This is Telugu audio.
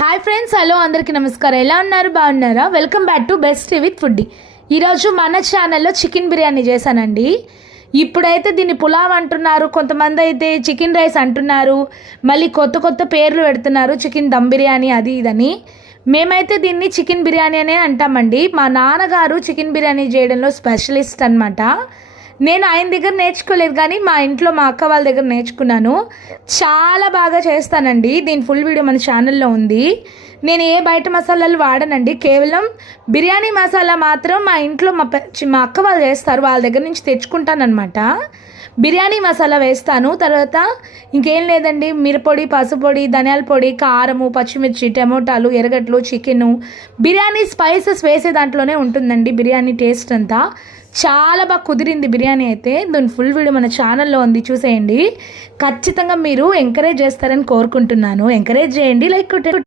హాయ్ ఫ్రెండ్స్, హలో అందరికీ నమస్కారం. ఎలా ఉన్నారు? బాగున్నారా? Welcome back to best tea with foodie. ఈరోజు మన ఛానల్లో చికెన్ బిర్యానీ చేశానండి. ఇప్పుడైతే దీన్ని పులావ్ అంటున్నారు, కొంతమంది అయితే చికెన్ రైస్ అంటున్నారు, మళ్ళీ కొత్త కొత్త పేర్లు పెడుతున్నారు, చికెన్ దమ్ బిర్యానీ అది ఇదని. మేమైతే దీన్ని చికెన్ బిర్యానీ అనే అంటామండి. మా నాన్నగారు చికెన్ బిర్యానీ చేయడంలో స్పెషలిస్ట్ అనమాట. నేను ఆయన దగ్గర నేర్చుకోలేదు, కానీ మా ఇంట్లో మా అక్క వాళ్ళ దగ్గర నేర్చుకున్నాను. చాలా బాగా చేస్తానండి. దీని ఫుల్ వీడియో మన ఛానల్లో ఉంది. నేను ఏ బయట మసాలాలు వాడనండి, కేవలం బిర్యానీ మసాలా మాత్రం మా ఇంట్లో మా అక్క వాళ్ళు చేస్తారు, వాళ్ళ దగ్గర నుంచి తెచ్చుకుంటానమాట. బిర్యానీ మసాలా వేస్తాను. తర్వాత ఇంకేం లేదండి, మిరపొడి, పసుపొడి, ధనియాల పొడి, కారము, పచ్చిమిర్చి, టమోటాలు, ఎర్రగడ్డలు, చికెను, బిర్యానీ స్పైసెస్ వేసే దాంట్లోనే ఉంటుందండి బిర్యానీ టేస్ట్ అంతా. చాలా బాగా కుదిరింది బిర్యానీ అయితే. దీని ఫుల్ వీడియో మన ఛానల్లో ఉంది, చూసేయండి. ఖచ్చితంగా మీరు ఎంకరేజ్ చేస్తారని కోరుకుంటున్నాను. ఎంకరేజ్ చేయండి, లైక్